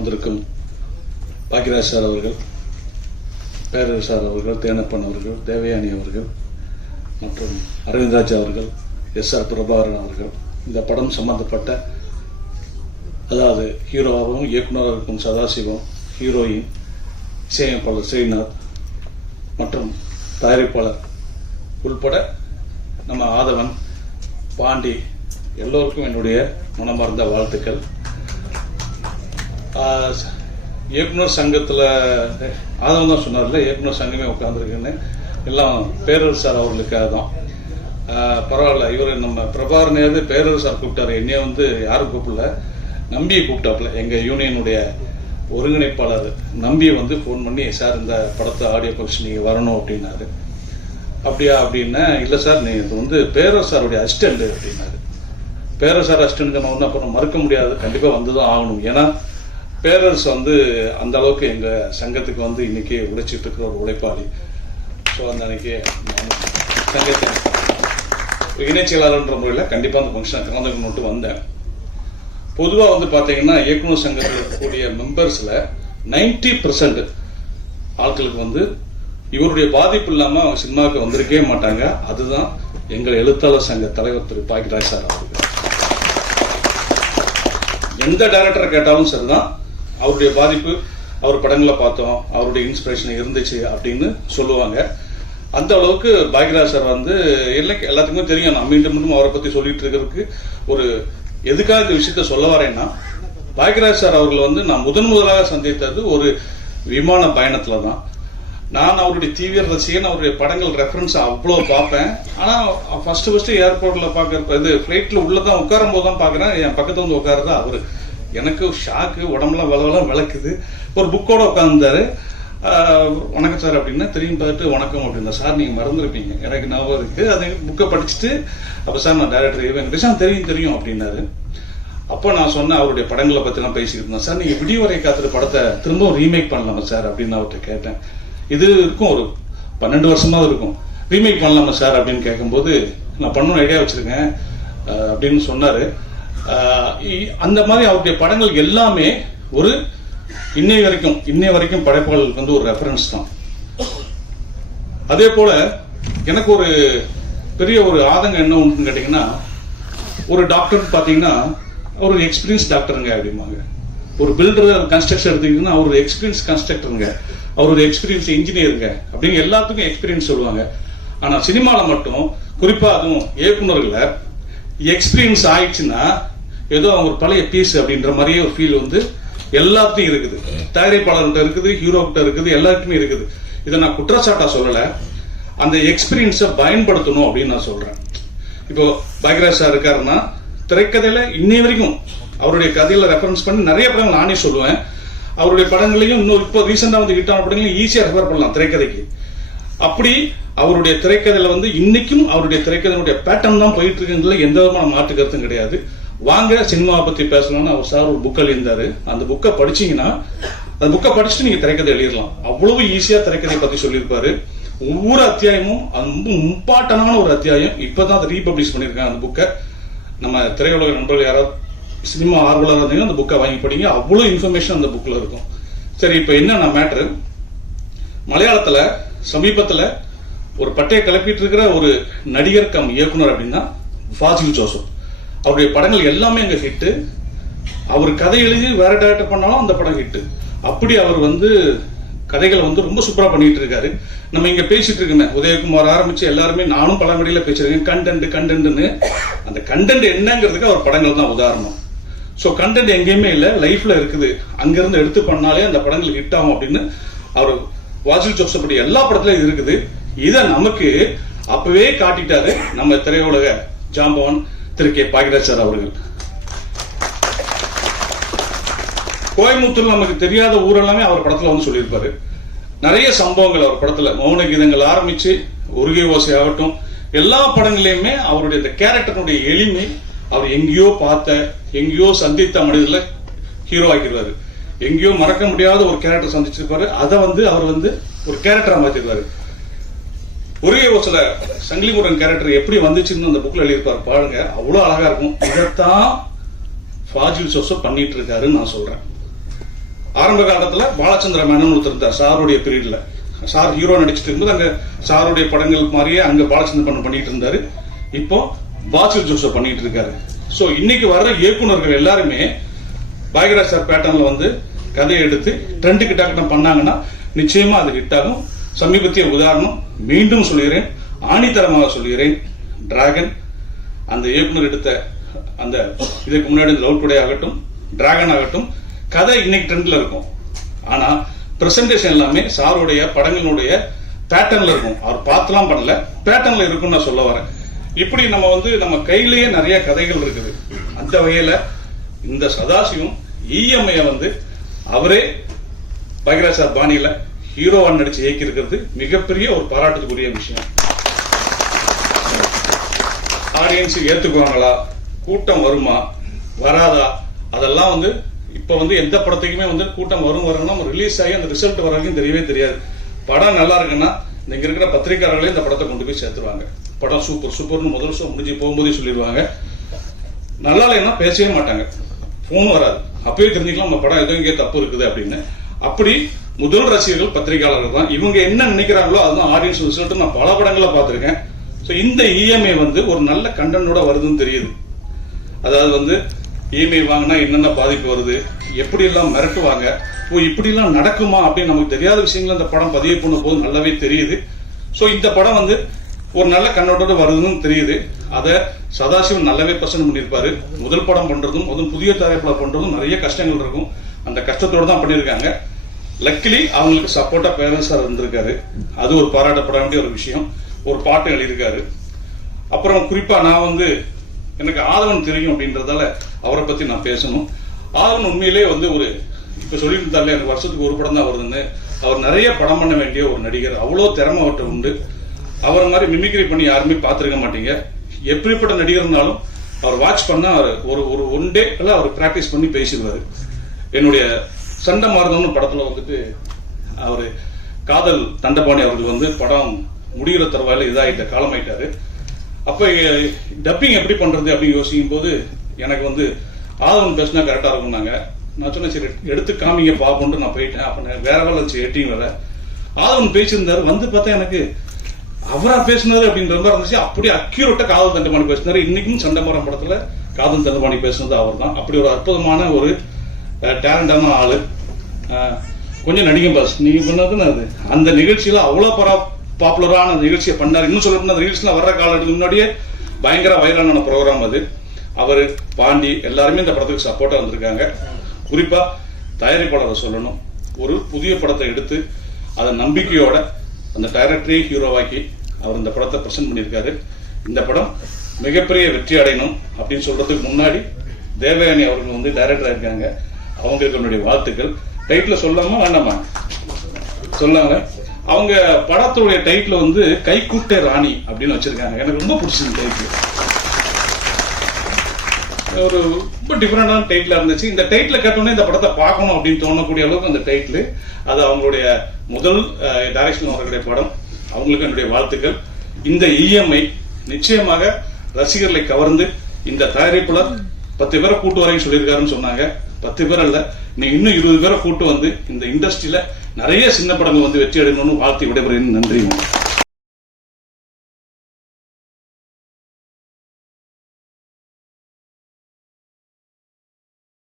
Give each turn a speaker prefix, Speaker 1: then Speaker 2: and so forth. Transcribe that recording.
Speaker 1: அமர்ந்திருக்கும் பாக்கியராஜ் சார் அவர்கள் பேரர் சார் அவர்கள் தேனப்பன் அவர்கள் தேவயானி அவர்கள் மற்றும் அரவிந்த்ராஜ் அவர்கள் எஸ் ஆர் பிரபாகரன் அவர்கள். இந்த படம் சம்பந்தப்பட்ட அதாவது ஹீரோவாகவும் இயக்குனராக இருக்கும் சதாசிவம் ஹீரோயின் இசையமைப்பாளர் ஸ்ரீநாத் மற்றும் தயாரிப்பாளர் உள்பட நம்ம ஆதவன் பாண்டி எல்லோருக்கும் என்னுடைய மனமார்ந்த வாழ்த்துக்கள். இயக்குனர் சங்கத்தில் ஆதவன் தான் சொன்னார்ல இயக்குனர் சங்கமே உட்காந்துருக்குன்னு எல்லாம் பேரரசார் அவர்களுக்காக தான். பரவாயில்ல இவர் நம்ம பிரபாகரனையாவது பேரரசார் கூப்பிட்டாரு. என்னைய வந்து யாரும் கூப்பிடல. நம்பியை கூப்பிட்டாப்புல. எங்கள் யூனியனுடைய ஒருங்கிணைப்பாளர் நம்பியை வந்து ஃபோன் பண்ணி சார் இந்த படத்தை ஆடியோ ஃபங்க்ஷன் நீங்கள் வரணும் அப்படின்னாரு. அப்படியா? அப்படின்னா இல்லை சார் நீ இது வந்து பேரரசாருடைய அசிஸ்டண்ட் அப்படின்னாரு. பேரரசார் சார் அசிஸ்டன்ட் ஒன்றும் அப்புறம் மறுக்க முடியாது. கண்டிப்பாக வந்து தான் ஆகணும். ஏன்னா பேரரசு வந்து அந்த அளவுக்கு எங்கள் சங்கத்துக்கு வந்து இன்னைக்கு உழைச்சிட்டு இருக்கிற ஒரு உழைப்பாளி. ஸோ அந்த அன்னைக்கு சங்கத்தை சங்கத்தின் இணைச் செயலாளர்ன்ற முறையில் கண்டிப்பாக அந்த ஃபங்க்ஷனை கலந்துக்கணுட்டு வந்தேன். பொதுவாக வந்து பார்த்தீங்கன்னா இயக்குனர் சங்கத்தில் இருக்கக்கூடிய மெம்பர்ஸில் 90% பர்சன்ட் ஆட்களுக்கு வந்து இவருடைய பாதிப்பு இல்லாமல் அவங்க சினிமாவுக்கு வந்திருக்கவே மாட்டாங்க. அதுதான் எங்கள் எழுத்தாளர் சங்க தலைவர் திரு பாக்கியராஜ் சார் அவர்கள். எந்த டேரக்டரை கேட்டாலும் சரிதான். அவருடைய பாதிப்பு அவர் படங்களை பார்த்தோம் அவருடைய இன்ஸ்பிரேஷன் இருந்துச்சு அப்படின்னு சொல்லுவாங்க. அந்த அளவுக்கு பாக்யராஜ் சார் வந்து எல்லா- எல்லாத்துக்குமே தெரியும். நான் மீண்டும் மீண்டும் அவரை பத்தி சொல்லிட்டு இருக்கிறதுக்கு ஒரு எதுக்காக இந்த விஷயத்த சொல்ல வரேன்னா பாக்யராஜ் சார் அவர்களை வந்து நான் முதன் முதலாக சந்தித்தது ஒரு விமான பயணத்துல தான் நான் அவருடைய தீவிர ரசிகன் அவருடைய படங்கள் ரெஃபரன்ஸ் அவ்வளோ பார்ப்பேன். ஆனால் ஃபர்ஸ்ட் ஃபர்ஸ்ட் ஏர்போர்ட்ல பாக்குற இது ஃபிளைட்ல உள்ளதான் உட்காரும் போது தான் பார்க்குறேன் என் பக்கத்தில் வந்து உட்காருதா அவரு. எனக்கு ஷாக்கு உடம்புலாம் வளவெல்லாம் விளக்குது. ஒரு புக்கோட உட்காந்துருந்தாரு வணக்கம் சார் அப்படின்னா திரும்பி பார்த்துட்டு வணக்கம் அப்படின்னா சார் நீங்கள் மறந்துருப்பீங்க. எனக்கு ஞாபகம் இருக்குது அது புக்கை படிச்சுட்டு அப்போ சார் நான் டைரக்டர் வெங்கடேஷன் தெரியும் தெரியும் அப்படின்னாரு. அப்போ நான் சொன்னேன் அவருடைய படங்களை பற்றிலாம் நான் பேசிக்கிட்டு இருந்தேன் சார் நீங்கள் விடிய வரை காத்துட்டு படத்தை திரும்பவும் ரீமேக் பண்ணலாமா சார்? அப்படின்னு அவர்கிட்ட கேட்டேன். இது இருக்கும் ஒரு பன்னெண்டு வருஷமாக இருக்கும். ரீமேக் பண்ணலாமா சார்? அப்படின்னு கேட்கும்போது நான் பண்ணணும் ஐடியா வச்சுருக்கேன் அப்படின்னு சொன்னார். அந்த மாதிரி அவருடைய படங்கள் எல்லாமே ஒரு இன்னை வரைக்கும் இன்னை வரைக்கும் படைப்புகளுக்கு வந்து ஒரு ரெஃபரன்ஸ் தான். அதே போல எனக்கு ஒரு பெரிய ஒரு ஆதங்கம் என்ன ஒன்றுன்னு கேட்டிங்கன்னா ஒரு டாக்டர் பார்த்தீங்கன்னா ஒரு எக்ஸ்பீரியன்ஸ் டாக்டருங்க அப்படிம்பாங்க. ஒரு பில்டர் கன்ஸ்ட்ரக்ஷன் எடுத்தீங்கன்னா அவர் ஒரு எக்ஸ்பீரியன்ஸ் கன்ஸ்ட்ரக்டருங்க அவர் ஒரு எக்ஸ்பீரியன்ஸ் இன்ஜினியருங்க அப்படின்னு எல்லாத்துக்கும் எக்ஸ்பீரியன்ஸ் சொல்லுவாங்க. ஆனால் சினிமாவில் மட்டும் குறிப்பாக அதுவும் இயக்குனர்களை எக்ஸ்பீரியன்ஸ் ஆயிடுச்சுன்னா ஏதோ அவங்க பழைய பீஸ் அப்படின்ற மாதிரியே ஒரு ஃபீல் வந்து எல்லாத்தையும் இருக்குது. தயாரிப்பாளர்கிட்ட இருக்குது ஹீரோக்கிட்ட இருக்குது எல்லாருக்குமே இருக்குது. இதை நான் குற்றச்சாட்டா சொல்லலை. அந்த எக்ஸ்பீரியன்ஸை பயன்படுத்தணும் அப்படின்னு நான் சொல்கிறேன் இப்போ பாக்யராஜ் சார் இருக்காருன்னா திரைக்கதையில இன்னை வரைக்கும் அவருடைய கதையில ரெஃபரன்ஸ் பண்ணி நிறைய படங்கள் நானே சொல்லுவேன். அவருடைய படங்களையும் இன்னும் இப்போ ரீசெண்டாக வந்து ஹிட்டான படங்களையும் ஈஸியாக ரெஃபர் பண்ணலாம் திரைக்கதைக்கு. அப்படி அவருடைய திரைக்கதையில வந்து இன்னைக்கும் அவருடைய திரைக்கதையினுடைய பேட்டர்ன் தான் போயிட்டு இருக்குங்கிறதுல எந்த விதமான மாற்று கருத்தும் கிடையாது. வாங்க சினிமாவை பத்தி பேசணும்னு அவர் சார் ஒரு புக் எழுதியிருந்தாரு. அந்த புக்கை படிச்சீங்கன்னா அந்த புக்கை படிச்சுட்டு நீங்க திரைக்கதை எழுதிடலாம். அவ்வளவு ஈஸியா திரைக்கதை பத்தி சொல்லியிருப்பாரு. ஒவ்வொரு அத்தியாயமும் ரொம்ப இம்பார்ட்டனான ஒரு அத்தியாயம். இப்பதான் அதை ரீபப்ளிஷ் பண்ணியிருக்காங்க அந்த புக்கை நம்ம திரையுலக நண்பர்கள் யாராவது சினிமா ஆர்வலராக இருந்தீங்கன்னா அந்த புக்கை வாங்கி படிங்க. அவ்வளவு இன்ஃபர்மேஷன் அந்த புக்ல இருக்கும். சரி இப்போ என்னென்ன மேட்ரு மலையாளத்துல சமீபத்துல ஒரு பட்டையை கிளப்பிட்டு இருக்கிற ஒரு நடிகர் கம் இயக்குனர் அப்படின்னா ஃபாசில் ஜோசப். அவருடைய படங்கள் எல்லாமே அங்கே ஹிட்டு அவர் கதை எழுதி வேற டேரக்டர் பண்ணாலும் அந்த படம் ஹிட்டு அப்படி அவர் வந்து கதைகளை வந்து ரொம்ப சூப்பராக பண்ணிட்டு இருக்காரு. நம்ம இங்கே பேசிட்டு இருக்கோமே உதயகுமார் ஆரம்பிச்சு எல்லாருமே நானும் பல பேசியிருக்கேன் பேசிருக்கேன் கண்டென்ட் கண்டென்ட்னு அந்த கண்டென்ட் என்னங்கிறதுக்கு அவர் படங்கள் தான் உதாரணம். ஸோ கண்டென்ட் எங்கேயுமே இல்லை லைஃப்ல இருக்குது. அங்கிருந்து எடுத்து பண்ணாலே அந்த படங்கள் ஹிட் ஆகும் அப்படின்னு அவர் வாசில் ஜோசப்படி எல்லா படத்துலையும் இருக்குது. இதை நமக்கு அப்பவே காட்டிட்டாரு நம்ம திரையுலக ஜாம்பவன் திரு கே. பாகிராஜர் அவர்கள். கோயம்புத்தூர்ல நமக்கு தெரியாத ஊரெல்லாமே அவர் படத்துல வந்து சொல்லியிருப்பாரு. நிறைய சம்பவங்கள் அவர் படத்துல. மௌன கீதங்கள் ஆரம்பிச்சு உருகை ஓசை ஆகட்டும் எல்லா படங்களையுமே அவருடைய இந்த கேரக்டருடைய எளிமை அவர் எங்கேயோ பார்த்த எங்கேயோ சந்தித்த மனிதர்ல ஹீரோ ஆக்கிடுவாரு. எங்கேயோ மறக்க முடியாத ஒரு கேரக்டர் சந்திச்சிருப்பாரு. அதை வந்து அவர் வந்து ஒரு கேரக்டரா மாத்திருவாரு ஒரே ஒரு சங்கிலி முருகன் கேரக்டர் எப்படி வந்துச்சுன்னு அந்த புக்ல எழுதியிருப்பாரு பாருங்க. அவ்வளவு அழகா இருக்கும். இதைத்தான் ஃபாஜில் ஜோசப் பண்ணிட்டு இருக்காருன்னு நான் சொல்றேன். ஆரம்ப காலத்துல பாலச்சந்திர மேனன் ஒருத்தர் இருந்தார். சாருடைய பீரியட்ல சார் ஹீரோ நடிச்சிட்டு இருக்கும்போது அங்க சாருடைய படங்கள் மாதிரியே அங்க பாலச்சந்திர மேனன் பண்ணிட்டு இருந்தாரு. இப்போ பாசில் ஜோசப் பண்ணிட்டு இருக்காரு சோ இன்னைக்கு வர்ற இயக்குனர்கள் எல்லாருமே பாகிராஜ் சார் பேட்டர்னில் வந்து கதையை எடுத்து ட்ரெண்டுக்கு டாக்டர் பண்ணாங்கன்னா நிச்சயமா அது ஹிட் ஆகும். சமீபத்திய உதாரணம் மீண்டும் சொல்கிறேன் ஆணித்தரமாக சொல்கிறேன் டிராகன் அந்த இயக்குனர் எடுத்த அந்த இதுக்கு முன்னாடி லவ் டுடே ஆகட்டும் டிராகன் ஆகட்டும் கதை இன்னைக்கு ட்ரெண்ட்ல இருக்கும். ஆனா பிரசன்டேஷன் எல்லாமே சாருடைய படங்களுடைய பேட்டர்ன்ல இருக்கும். அவர் பார்த்துலாம் பண்ணல பேட்டர்ன்ல இருக்கும்னு நான் சொல்ல வரேன். இப்படி நம்ம வந்து நம்ம கையிலேயே நிறைய கதைகள் இருக்குது. அந்த வகையில இந்த சதாசிவம் இஎம்ஐ வந்து அவரே பகிரா சார் பாணியில ஹீரோவா நடிச்சு இயக்கி இருக்கிறது மிகப்பெரிய ஒரு பாராட்டுக்குரிய விஷயம். ஆடியன்ஸ் ஏத்துக்குவாங்களா? கூட்டம் வருமா? வராதா? அதெல்லாம் வந்து இப்ப வந்து எந்த படத்துக்குமே வந்து கூட்டம் வரும் வரணும்னா ரிலீஸ் ஆகி அந்த ரிசல்ட் வர வரைக்கும் தெரியவே தெரியாது. படம் நல்லா இருக்குன்னா இங்க இருக்கிற பத்திரிகையாளர்களே இந்த படத்தை கொண்டு போய் சேர்த்துருவாங்க. படம் சூப்பர் சூப்பர்னு முதல் ஷோ முடிஞ்சு போகும்போதே சொல்லிடுவாங்க. நல்லா இல்லைன்னா பேசவே மாட்டாங்க. ஃபோன் வராது. அப்பயே தெரிஞ்சுக்கலாம் நம்ம படம் எதுவும் இங்கே தப்பு இருக்குது அப்படின்னு. அப்படி முதல் ரசிகர்கள் பத்திரிகையாளர்கள் தான். இவங்க என்ன நினைக்கிறாங்களோ அதுதான் ஆடியன்ஸ் ரிசல்ட் நான் பல படங்களை பார்த்துருக்கேன். ஸோ இந்த இஎம்ஐ வந்து ஒரு நல்ல கண்டனோட வருதுன்னு தெரியுது. அதாவது வந்து இஎம்ஐ வாங்கினா என்னென்ன பாதிப்பு வருது? எப்படி எல்லாம் மிரட்டுவாங்க? ஓ இப்படிலாம் நடக்குமா? அப்படின்னு நமக்கு தெரியாத விஷயங்கள் அந்த படம் பதிவு பண்ணும் போது நல்லாவே தெரியுது. ஸோ இந்த படம் வந்து ஒரு நல்ல கண்ணோட்டோட வருதுன்னு தெரியுது. அதை சதாசிவம் நல்லாவே பர்சன்ட் பண்ணியிருப்பாரு. முதல் படம் பண்றதும் அதுவும் புதிய தயாரிப்பில் பண்றதும் நிறைய கஷ்டங்கள் இருக்கும். அந்த கஷ்டத்தோடு தான் பண்ணியிருக்காங்க. லக்கிலி அவங்களுக்கு சப்போர்ட்டா சார் இருந்திருக்காரு. அது ஒரு பாராட்டப்பட வேண்டிய ஒரு விஷயம். ஒரு பாட்டு எழுதியிருக்காரு. அப்புறம் குறிப்பா நான் வந்து எனக்கு ஆதவன் தெரியும் அப்படின்றதால அவரை பத்தி நான் பேசணும். ஆதவன் உண்மையிலே வந்து ஒரு இப்ப சொல்லியிருந்தாலே எனக்கு வருஷத்துக்கு ஒரு படம் தான் வருதுன்னு. அவர் நிறைய படம் பண்ண வேண்டிய ஒரு நடிகர். அவ்வளோ திறமை அவர்கிட்ட உண்டு. அவரை மாதிரி மிமிக்ரி பண்ணி யாருமே பார்த்துருக்க மாட்டீங்க. எப்படிப்பட்ட நடிகர்னாலும் அவர் வாட்ச் பண்ணால் அவர் ஒரு ஒரு ஒன் டே அவர் ப்ராக்டிஸ் பண்ணி பேசிடுவாரு. என்னுடைய சண்டை மாறணும்னு படத்துல வந்துட்டு அவரு காதல் தண்டபாணி அவர்கள் வந்து படம் முடிகிற தருவாயில் இதாகிட்ட காலமாயிட்டாரு. அப்ப டப்பிங் எப்படி பண்றது அப்படின்னு யோசிக்கும் போது எனக்கு வந்து ஆதவன் பேசினா கரெக்டா இருக்கும்னாங்க. நான் சொன்னேன் சரி எடுத்து காமிங்க பாப்போன்ட்டு நான் போயிட்டேன். அப்ப நான் வேற வேலை வச்சு எட்டிங் வேலை ஆதவன் பேசியிருந்தாரு. வந்து பார்த்தா எனக்கு அவரா பேசினாரு அப்படின்ற மாதிரி இருந்துச்சு. அப்படியே அக்யூரேட்டா காதல் தண்டபாணி பேசினாரு. இன்னைக்கும் சண்டமரம் படத்துல காதல் தண்டபாணி பேசுனது அவர் தான் அப்படி ஒரு அற்புதமான ஒரு டேலண்டான ஆள். கொஞ்சம் நடிகை பாஸ் நீங்கள் பண்ணாதுன்னு அது? அந்த நிகழ்ச்சியில் அவ்வளோ பரா பாப்புலரான நிகழ்ச்சியை பண்ணார். இன்னும் சொல்ல அந்த நிகழ்ச்சியில் வர்ற காலத்துக்கு முன்னாடியே பயங்கர வைரலான ப்ரோக்ராம் அது. அவர் பாண்டி எல்லாருமே இந்த படத்துக்கு சப்போர்ட்டாக வந்திருக்காங்க. குறிப்பாக தயாரிப்பாளரை சொல்லணும். ஒரு புதிய படத்தை எடுத்து அதை நம்பிக்கையோட அந்த டைரக்டரே ஹீரோவாக்கி அவர் இந்த படத்தை ப்ரெசென்ட் பண்ணியிருக்காரு. இந்த படம் மிகப்பெரிய வெற்றி அடையணும் அப்படின்னு சொல்றதுக்கு முன்னாடி தேவயானி அவர்கள் வந்து டைரக்டராக இருக்காங்க அவங்களுக்கு என்னுடைய வாழ்த்துக்கள். டைட்டில் சொல்லாமா வேண்டாமா? சொல்லாங்க. அவங்க படத்துடைய டைட்டில் வந்து கைக்குட்டை ராணி அப்படின்னு வச்சிருக்காங்க. எனக்கு ரொம்ப பிடிச்சது டைட்டில் ஒரு ரொம்ப டிஃப்ரெண்டான டைட்டில் இருந்துச்சு. இந்த டைட்டில் கேட்டோன்னே இந்த படத்தை பார்க்கணும் அப்படின்னு தோணக்கூடிய அளவுக்கு அந்த டைட்டில் அது அவங்களுடைய முதல் டைரக்ஷன் அவர்களுடைய படம். அவங்களுக்கு என்னுடைய வாழ்த்துக்கள். இந்த இஎம்ஐ நிச்சயமாக ரசிகர்களை கவர்ந்து இந்த தயாரிப்பாளர் பத்து பேரை கூட்டு வரேன்னு சொல்லியிருக்காருன்னு சொன்னாங்க. பத்து பேர் அல்ல நீ இன்னும் இருபது பேரை கூட்டு வந்து இந்த இண்டஸ்ட்ரியில நிறைய சின்ன படங்கள் வந்து வெற்றி அடையணும்னு வாழ்த்து விடைபெறுகிறேன். நன்றி.